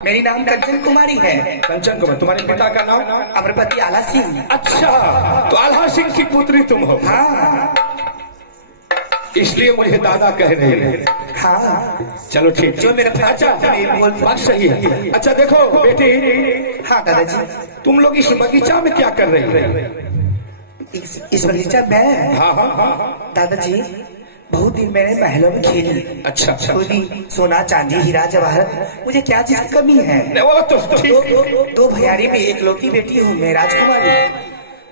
मेरी नाम कंचन कुमारी है। कंचन कुमार, तुम्हारे पिता का नाम? अमरपति आला सिंह। अच्छा, तो आला सिंह की पुत्री तुम हो? हाँ इसलिए मुझे दादा कह रहे हैं। हाँ, चलो ठीक। जो मेरा अच्छा, बोल बात सही है। अच्छा देखो बेटी, हाँ दादाजी, तुम लोग इस बगीचा में क्या कर रहे हो? इस बगीचा में? हाँ हाँ हाँ दादाजी, बहुत दिन मैंने महलों में खेली। अच्छा अच्छा। सोना चांदी हीरा जवाहर, मुझे क्या चीज की कमी है? वो तो ठीक। दो भैयारी में एक लौती बेटी हूँ मैं, राजकुमारी।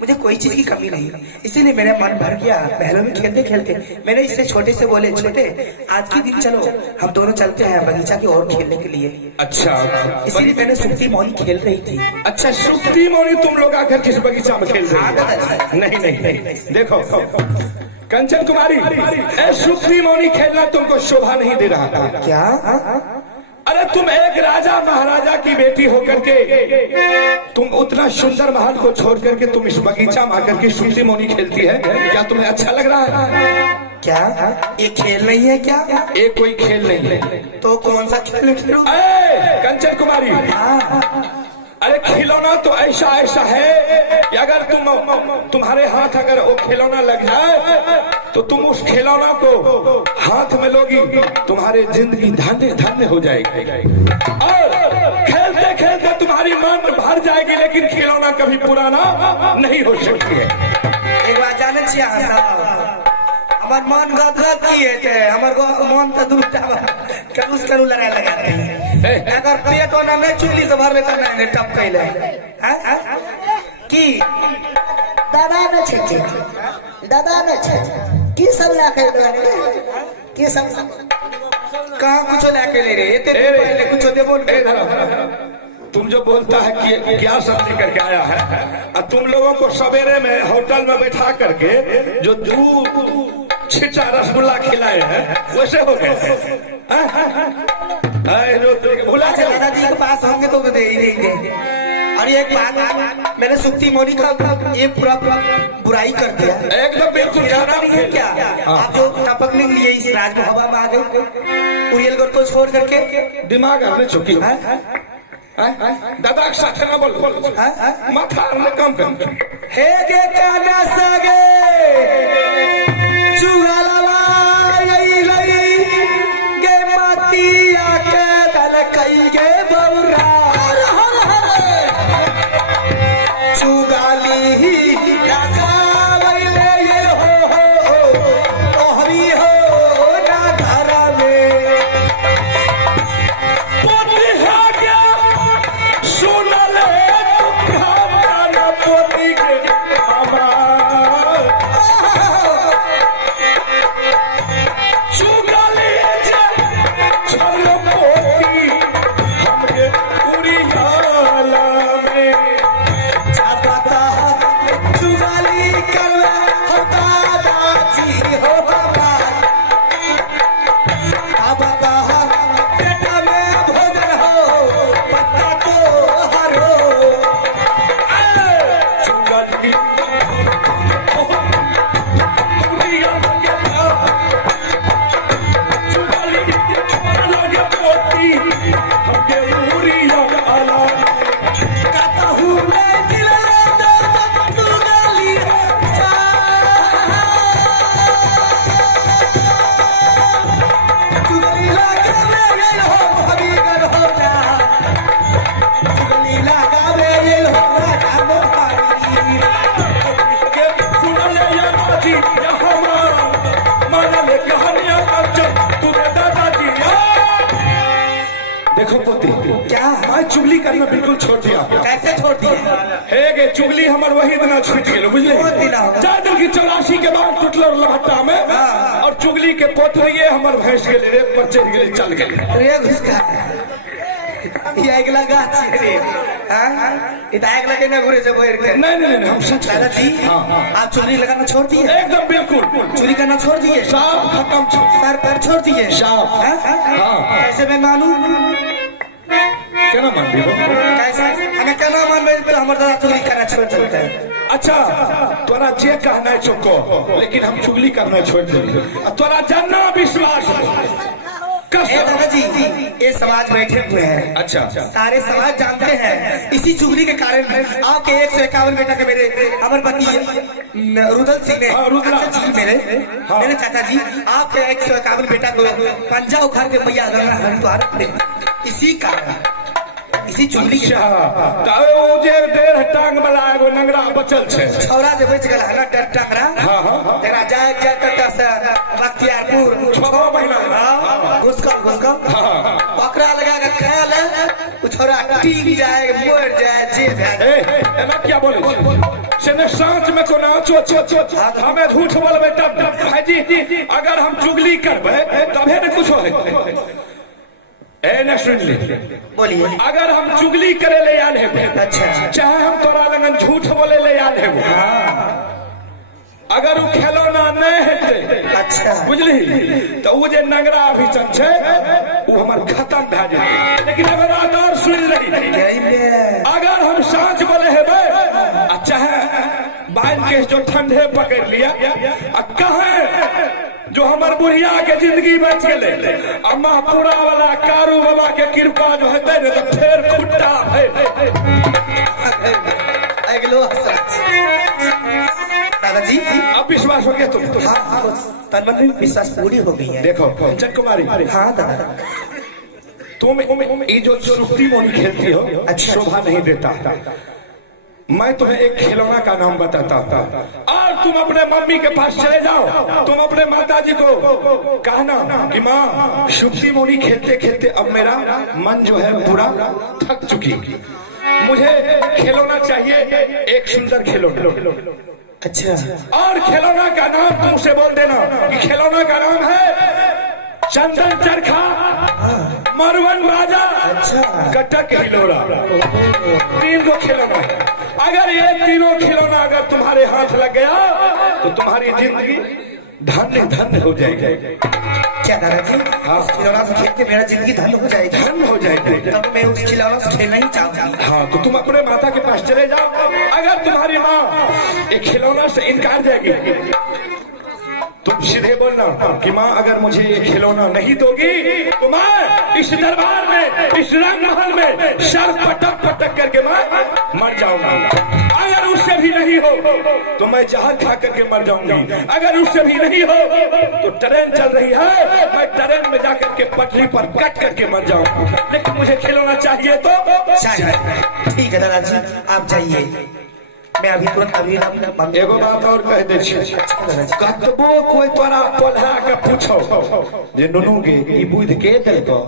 मुझे कोई चीज की कमी नहीं, इसीलिए मेरा मन भर गया। महलों में खेलते खेलते मैंने इससे छोटे से बोले, छोटे आज के दिन चलो हम दोनों चलते हैं बगीचा की ओर खेलने के लिए। अच्छा, इसीलिए मैंने सुप्ती मौनी खेल रही थी। अच्छा, सुप्ती मौनी तुम लोग आकर किस बगीचा में खेल रहे हो? नहीं नहीं नहीं, देखो कंचन कुमारी, सुप्ती मौनी खेलना तुमको शोभा नहीं दे रहा था क्या? अरे तुम एक राजा महाराजा की बेटी होकर के तुम उतना सुंदर महल को छोड़ करके तुम इस बगीचा में आकर के सुप्ती मौनी खेलती है, क्या तुम्हें अच्छा लग रहा है? क्या ये खेल नहीं है क्या? एक कोई खेल नहीं है। तो कौन सा खेल खेलूं? कंचन कुमारी, अरे खिलौना तो ऐसा ऐसा है कि अगर तुम्हारे हाथ अगर वो खिलौना लग जाए तो तुम उस खिलौना को हाथ में लोगी, तुम्हारे जिंदगी धन्य धन्य हो जाएगी और खेलते खेलते तुम्हारी मन भर जाएगी, लेकिन खिलौना कभी पुराना नहीं हो सकती है। एक बात जाने छियै अहाँ सब, हमार मन गदगद किए थे, हमार मन तो करूस करू लड़ाई लगाते हैं। अगर पेट होना नहीं चुगली से भर लेता नहीं टप कैले की दादा न छे, दादा न छे की सब लाखे की सब कहाँ कुछ लाके ले रहे पहले कुछ देवो। तुम जो बोलता है कि क्या सब्जी करके आया है, और तुम लोगों को सवेरे में होटल में बैठा करके जो दूध छिटा रसगुल्ला खिलाए हैं वैसे हो गए। भूला दादाजी के पास होंगे तो दे ही देंगे। और एक बात, मैंने सुप्ती मौनी का ये पूरा बुराई कर दिया। एकदम बिल्कुल नहीं है क्या? आप जो टपकने के लिए इस राज में हवा में आ गए, उड़ियलगढ़ को छोड़ करके दिमाग हमने चुकी है। दादा के साथ ना बोल, माथा कम कर। हे गे काना सगे चुगलवा यही लई गे मतिया के दल कई गे बौरा चुगाली लगावैले ये हो ओहरी हो ना घर में पोती है क्या सुनल ना पोती के चुगली चलो पोती हमके पूरी गाला में चुगाली करवा होता दाजी हो बाबा बेटा में भोजन हो पत्ता तो हरो चुगली पोती हमके पूरी गाला कहता हूँ मैं दिल चुगाली चुगली लगावे हो हबीगर होता चुगली लगावे हो राजा देखो पोती, क्या? मैं चुगली करना बिल्कुल छोड़ दिया। कैसे छोड़ दिए? हे गे चुगली हमर वही दिन छूट गेल, बुझले? बहुत दिन हो गए। 4 दिन की 84 के बाद टूटल लहट्टा में, और चुगली के पोतरिए हमर भैंस गेले रे पर चढ़ गेले, चल गेले। रे घुसका ये अगला गाछ रे। हां इता अगला के ना घुरे से बैठ के। नहीं नहीं नहीं, हम सच दादाजी, आप चुगली लगाना छोड़ दिए? एकदम बिल्कुल चुगली करना छोड़ दिए? सब खत्म, सर पैर छोड़ दिए? साफ। हाँ, कैसे मैं मानूं? केना मान दी? कैसा हमें केना मानबे तो हमर दादा चुगली करना छोड़ देलकै? अच्छा, तोरा जे कहना है चुको, लेकिन हम चुगली करना छोड़ देली। तोरा जानना विश्वास दादा जी, ये समाज बैठे हुए हैं, अच्छा सारे समाज जानते हैं, इसी चुगली के कारण आपके 151 बेटा के मेरे अमरपति रुदल सिंह ने, अच्छा जी मेरे चाचा जी, आपके 151 बेटा को पंजा उखाड़ के मैया इसी कारण, इसी चुगली के डेढ़ टांग वाला एगो नंगरा बचल छे, छौरा जे बच गया है ना टंगरा, तेरा जाए करता से बख्तियारपुर 6 महीना घुसका पकड़ा लगा के खाया ले, वो छौरा टीक जाए मर जाए जे एना क्या बोले से ने सांच में को नाचो हमें झूठ बोलबे तब भाईजी, अगर हम चुगली करबे तबे न कुछ होए। न सुन ली, बोलिए, अगर हम चुगली करे ले याद है, अच्छा, चाहे हम तोरा लगन झूठ बोले ले याद है, अगर वो खिलौना नहीं हेते, अच्छा, बुझली, तो वो जे नंगरा अभी छे वो हमार खत्म भे जाए। लेकिन अगर आदर सुन रही, अगर हम सांच बोले हेबे, चाहे बाल के जो ठंडे पकड़ लिया, कहे जो हमार बुढ़िया के जिंदगी बच गए, अम्मा पूरा वाला कारू बाबा के कृपा जो है तो फिर खुट्टा दादाजी, अब विश्वास हो गया तुम? तन मन में विश्वास पूरी हो गई है। देखो कंचन कुमारी, हाँ दादा, तुम ये जो सुक्ति मोनी खेलती हो, अच्छा, शोभा नहीं देता। मैं तुम्हें एक खिलौना का नाम बताता हूँ और तुम अपने मम्मी के पास चले जाओ, तुम अपने माता जी को कहना कि माँ सुक्ति मोनी खेलते खेलते अब मेरा मन जो है पूरा थक चुकी, मुझे खिलौना चाहिए, एक सुंदर खिलौना। अच्छा, और खिलौना का नाम तुम उसे बोल देना कि खिलौना का नाम है चंदन चरखा, मरवन बाजा, अच्छा, कटक हिलोरा। 3 गो खिलौना है। अगर ये तीनों खिलौना अगर तुम्हारे हाथ लग गया तो तुम्हारी जिंदगी धन्य धन्य हो जाएगी। क्या दादाजी, हाँ, उस खिलौना से खेल के मेरा जिंदगी धन्य हो जाएगी, धन्य हो जाएगी। तब मैं उस खिलौना से खेलना ही चाहूंगा। हाँ, तो तुम अपने माता के पास चले जाओ। अगर तुम्हारी माँ एक खिलौना से इनकार जाएगी, तुम सीधे बोलना कि माँ अगर मुझे ये खिलौना नहीं दोगी तो मैं इस दरबार में, इस रंग महल में सर पटक पटक करके मैं मर जाऊंगा। अगर उससे भी नहीं हो तो मैं जहर खा करके मर जाऊंगी। अगर उससे भी नहीं हो तो ट्रेन चल रही है, मैं ट्रेन में जाकर के पटरी पर कट करके मर जाऊंगा। लेकिन मुझे खिलौना चाहिए तो चाहिए। ठीक है दादाजी, आप जाइए, मैं अभी तुरंत अभी एगो बात और कह दे कतबो कोई तोरा पढ़ा के पूछो जे नुनू के ई बुध के देलको,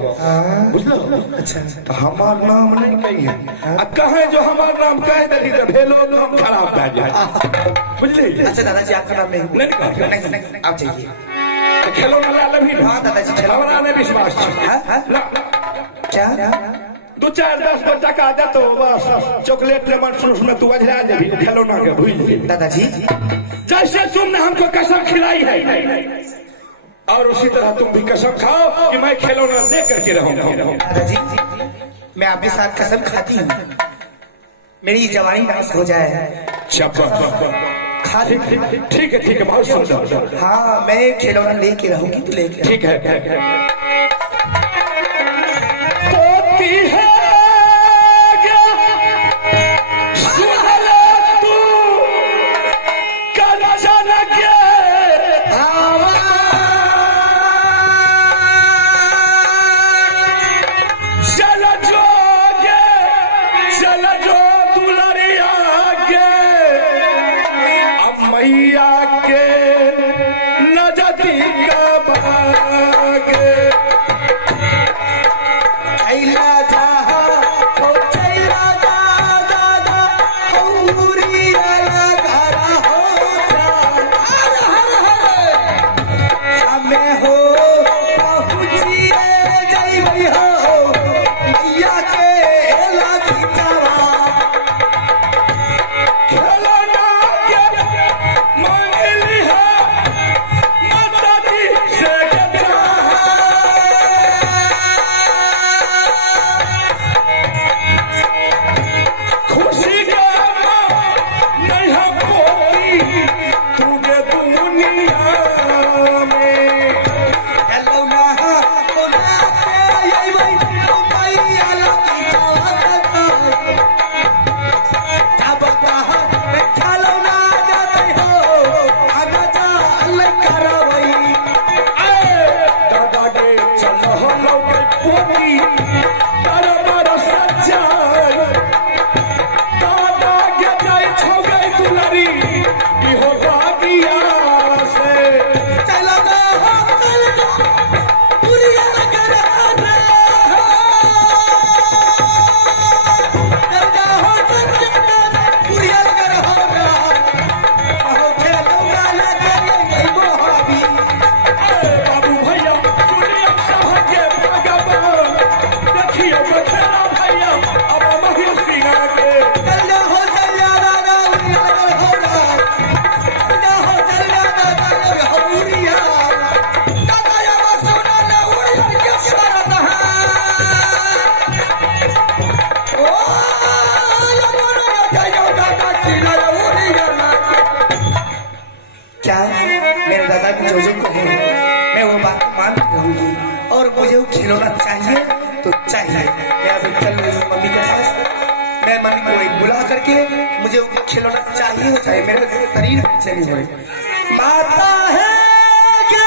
बुझलो, अच्छा, तो हमार नाम नहीं कहिए, आ कहे जो हमार नाम कह देली तो भेलो नाम खराब भे जाए, बुझली। अच्छा दादाजी, आपका नाम नहीं, आप जाइए। खिलौना ला लेबी? हाँ दादाजी, हमरा ने विश्वास क्या 2-4-10 टका दे तो बस चॉकलेट लेमन फ्रूट में तू अझरा देबी, खिलौना के भूल जेबी। दादाजी, जैसे तुमने हमको कसम खिलाई है और उसी तरह तुम भी कसम खाओ कि मैं खिलौना दे करके रहूंगा। दादाजी, मैं आपके साथ कसम खाती हूँ, मेरी जवानी नाश हो जाए। ठीक है, बहुत सुंदर। हाँ, मैं खिलौना लेके रहूंगी तो लेके, ठीक है। मैया के नजदीक बागे चल रही हूँ मम्मी के पास। मैं मम्मी को एक बुला करके मुझे वो खिलौना चाहिए हो चाहे मेरे शरीर में चली हो माता है क्या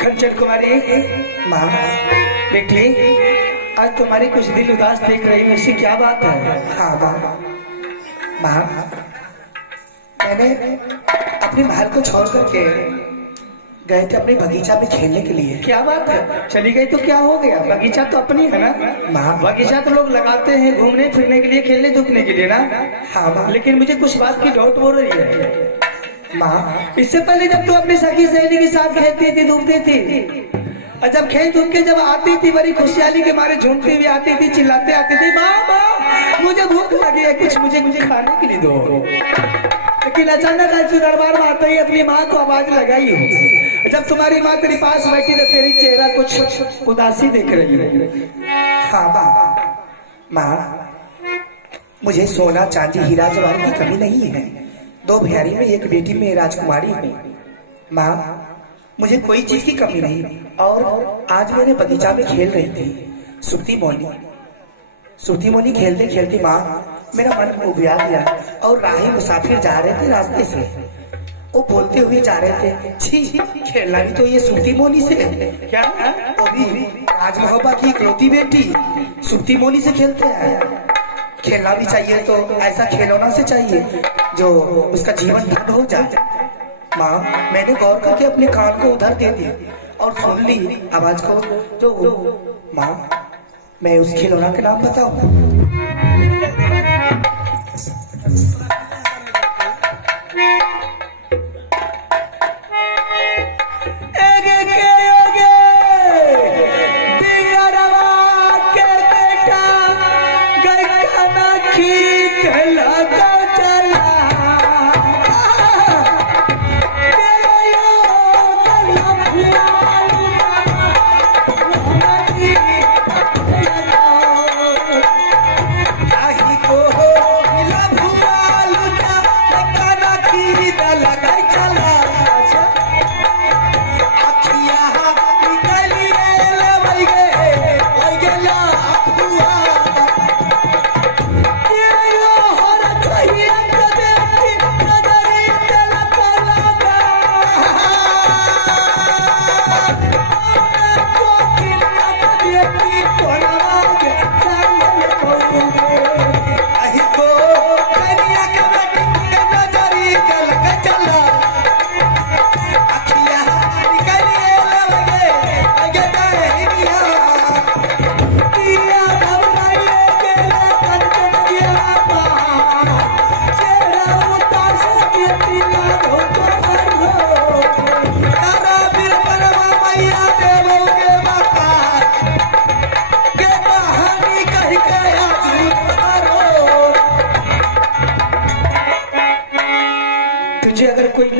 कंचन कुमारी माँ बेटी, आज तुम्हारी कुछ दिल उदास देख रही हूँ, ऐसी क्या बात है? हाँ माँ, मैंने अपने महल को छोड़ करके गए थे अपने बगीचा में खेलने के लिए। क्या बात है, चली गई तो क्या हो गया? बगीचा तो अपनी है ना माँ। बगीचा तो लोग लगाते हैं घूमने फिरने के लिए, खेलने धूपने के लिए ना। हाँ माँ। लेकिन मुझे कुछ बात की डाउट हो रही है माँ, इससे पहले जब तू अपनी सखी सहेली के साथ खेलती थी धूपती थी, और जब खेल धूप के जब आती थी बड़ी खुशहाली के मारे झूमती हुई आती थी, चिल्लाते आती थी माँ माँ मुझे भूख लगी है, कुछ मुझे खाने के लिए दो। लेकिन अचानक आज दरबार में आते ही अपनी माँ को आवाज लगाई हो। जब तुम्हारी माँ तेरे पास बैठी तो तेरी चेहरा कुछ उदासी दिख रही है। हाँ माँ, मुझे सोना चांदी हीरा जवाहर की कमी नहीं है। 2 भैयारी में 1 बेटी में राजकुमारी हूँ। माँ, मुझे कोई चीज की कमी नहीं। और आज मैंने बगीचा में खेल रही थी सूती मोनी खेलते खेलते माँ मेरा मन उबिया गया। और राही मुसाफिर जा रहे थे रास्ते से, वो बोलते हुए जा रहे थे, छी खेलना भी तो ये सूती मोनी से क्या, वो भी राजमहबा की इकलौती बेटी सूती मोनी से खेलते हैं। खेलना भी चाहिए तो ऐसा खिलौना से चाहिए जो उसका जीवन धन हो जाए। माँ, मैंने गौर करके अपने कान को उधर दे दिया और सुन ली आवाज को। जो माँ, मैं उस खिलौना के नाम बताऊं?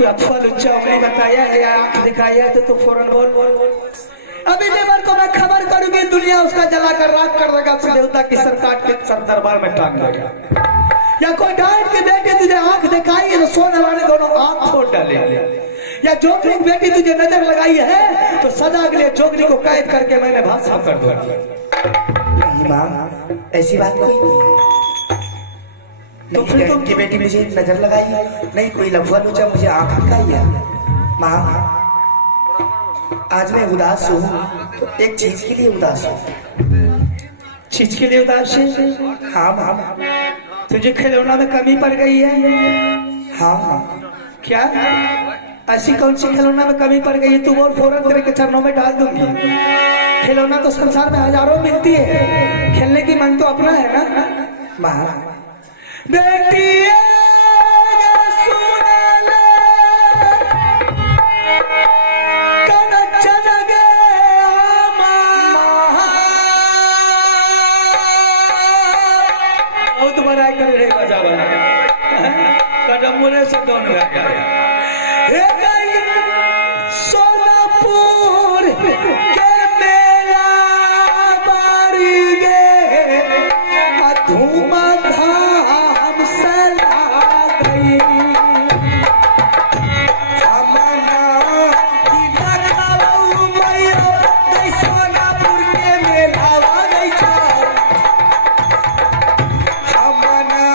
अफवाह लुच्चा उंगली बताया है या आंख दिखाया है तो फौरन बोल। अभी देवर को मैं खबर करूंगी, दुनिया उसका जला कर राख कर देगा, फिर देवता की सरकार के सब दरबार में टांग देगा। या कोई डांट की बेटी तुझे आंख दिखाई है तो सोने वाले दोनों आंख छोड़ डाले। या जोगनी की बेटी तुझे नजर लगाई है तो सदा के लिए जोगनी को कैद करके मैंने भाषा कर दूंगा। नहीं माँ, ऐसी बात कोई नहीं है। तो फिर तुमकी बेटी मुझे नजर लगाई नहीं, कोई लफुआ लुचा मुझे आंख दिखाई है। माँ, आज मैं उदास हूँ तो एक चीज के लिए उदास हूँ। चीज के लिए उदास है? हाँ माँ। तुझे खिलौना में कमी पड़ गई है? हाँ माँ। क्या ऐसी कौन सी खिलौना में कमी पड़ गई है? तू और फौरन तेरे के चरणों में डाल दूंगी। खिलौना तो संसार में हजारों मिलती है, खेलने की मन तो अपना है ना। माँ, बेटी मुझे से दोनों सोनापुर के मेला बारी गे धूमा धाम सला गई। सोनापुर के मेला गई हमना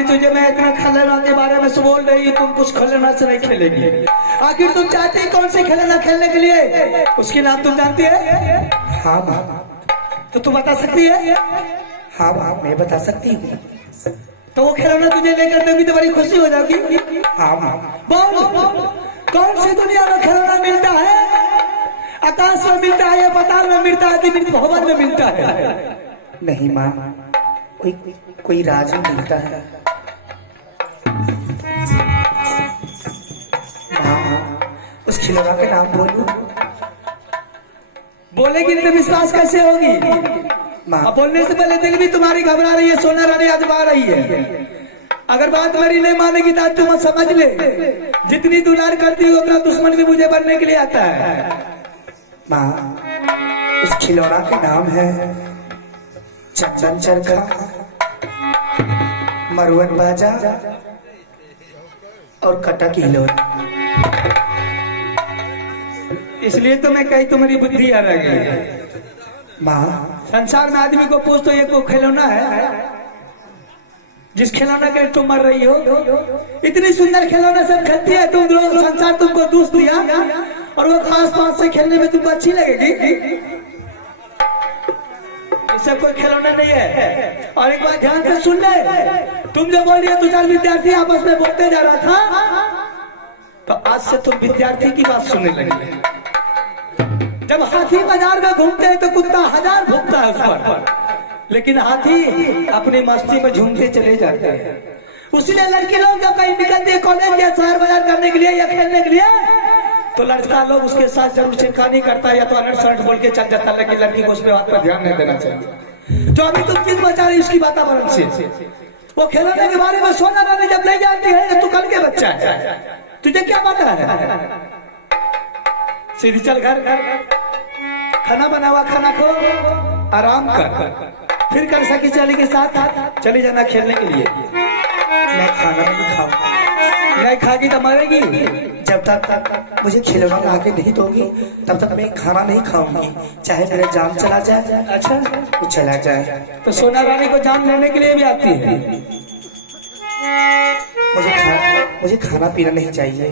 कुमारी, तुझे मैं इतना खिलौना के बारे में से बोल रही हूँ, तुम कुछ खिलौना से नहीं खेलेगी। आखिर तुम चाहती कौन से खिलौना खेलने के लिए? उसके नाम तुम जानती है? हाँ माँ। तो तुम बता सकती है? हाँ माँ, मैं बता सकती हूँ। तो वो खिलौना तुझे लेकर देगी तो बड़ी खुशी हो जाएगी। हाँ माँ। बोल, कौन सी दुनिया में खिलौना मिलता है? आकाश में मिलता है या पाताल में मिलता है कि भवन में मिलता है? नहीं माँ, कोई राज में मिलता है। माँ, उस खिलौना के नाम बोलूं? बोलेगी तो विश्वास कैसे होगी? माँ, अब बोलने से पहले दिल भी तुम्हारी घबरा रही है, सोना रानी आजमा रही है। अगर बात मेरी नहीं मानेगी तो तुम समझ ले, जितनी दुलार करती हो उतना दुश्मन भी मुझे बनने के लिए आता है। माँ, उस खिलौना के नाम है चंदन चरखा, मरुवन बाजा और कटक हिलोरा। इसलिए तो मैं कही तुम्हारी बुद्धि आ गई। माँ, संसार में आदमी को पूछ तो ये को खिलौना है जिस खिलौना के लिए तुम मर रही हो। इतनी सुंदर खिलौना सब खेलती है, तुम लोग संसार तुमको दोष दिया और वो खास पास से खेलने में तुमको अच्छी लगेगी? ये सब कोई खिलौना नहीं है। और एक बात ध्यान से सुन ले, तुम जो बोल रही हो 2-4 विद्यार्थी आपस में बोलते जा रहा था, तो आज से तुम विद्यार्थी की बात सुनने लगे। जब हाथी बाजार में घूमते हैं तो कुत्ता 1000 भूखता है उस पर, लेकिन हाथी अपनी मस्ती में झूमते चले जाते हैं। उसलिए लड़के लोग जब कहीं निकलते हैं कॉलेज या शहर बाजार करने के लिए या खेलने के लिए, तो लड़का लोग उसके साथ जरूर छिड़खानी करता है या तो अलर्ट सलट बोल के चल जाता है, लेकिन लड़की को उस पर बात पर ध्यान नहीं देना चाहिए। जो अभी तुम चीज बचा रही उसकी वातावरण से, वो खिलौने के बारे में सोना रानी जब ले जाती है तो कल के बच्चा है, तुझे क्या पता है? सीधी चल घर, खाना बना हुआ खाना खो, आराम कर, फिर कर सकी चली के साथ चली जाना खेलने के लिए। मैं खाना नहीं खाऊंगी। नहीं खागी तो मरेगी। जब तक मुझे खिलौना ला के नहीं दोगी तब तक मैं खाना नहीं खाऊंगी, चाहे मेरा जान चला जाए। अच्छा, तो चला जाए। तो सोना रानी को जान लेने के लिए भी आती है। मुझे खाना पीना नहीं चाहिए,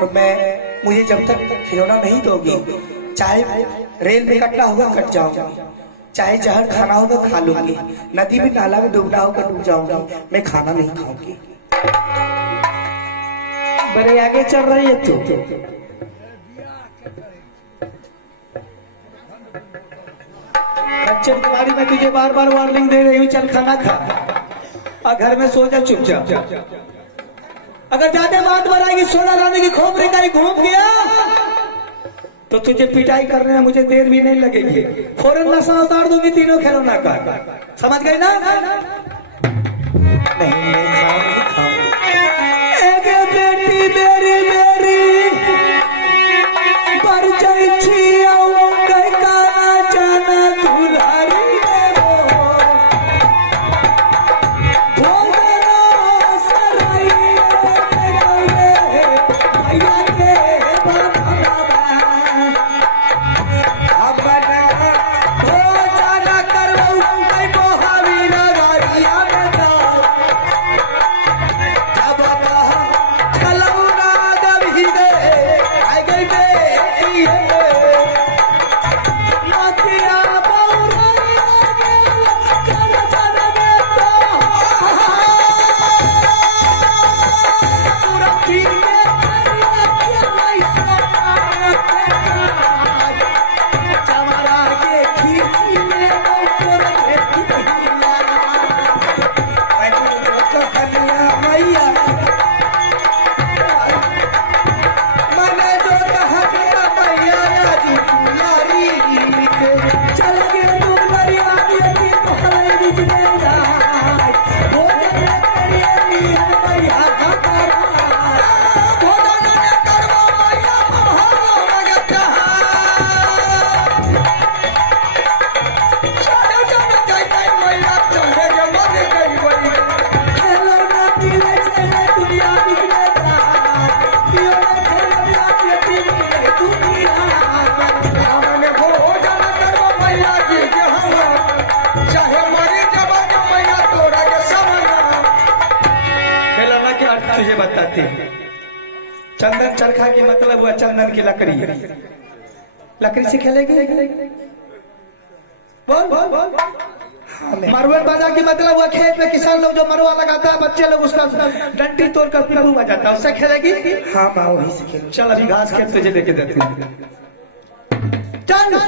तो मुझे जब तक खिलौना नहीं दोगी, चाहे रेल में कटना होगा कट जाऊंगी, चाहे जहर खाना होगा खा लूंगी, नदी में नाला में डूबना होगा डूब जाऊंगी, मैं खाना नहीं खाऊंगी। बड़े आगे चल रही है तू। बच्चे तुम्हारी मैं तुझे बार बार वार्निंग दे रही हूँ, चल खाना खा और घर में सो जा चुपचाप। अगर ज्यादा बात बढ़ाएगी सोना रानी की खोपड़ी का घूम गया तो तुझे पिटाई करने में मुझे देर भी नहीं लगेगी। फौरन नशा उतार दूंगी तीनों खिलौना का, समझ गई ना? नहीं, मैं नहीं खाऊंगी। एक बेटी मेरी मेरी पर जाई आऊं कई का जाना दुलारी जाते हैं। चंदन चरखा की मतलब हुआ चंदन की लकड़ी, लकड़ी से खेलेगी। बोल बोल बोल। मरवट बाजा की मतलब हुआ खेत में किसान लोग जो मरवा लगाता है, बच्चे लोग उसका डंडी तोड़कर पिल्लू बजाता है, उससे खेलेगी। हाँ माँ वही से खेलो। चल अभी घास खेत तुझे लेके देते हैं। चल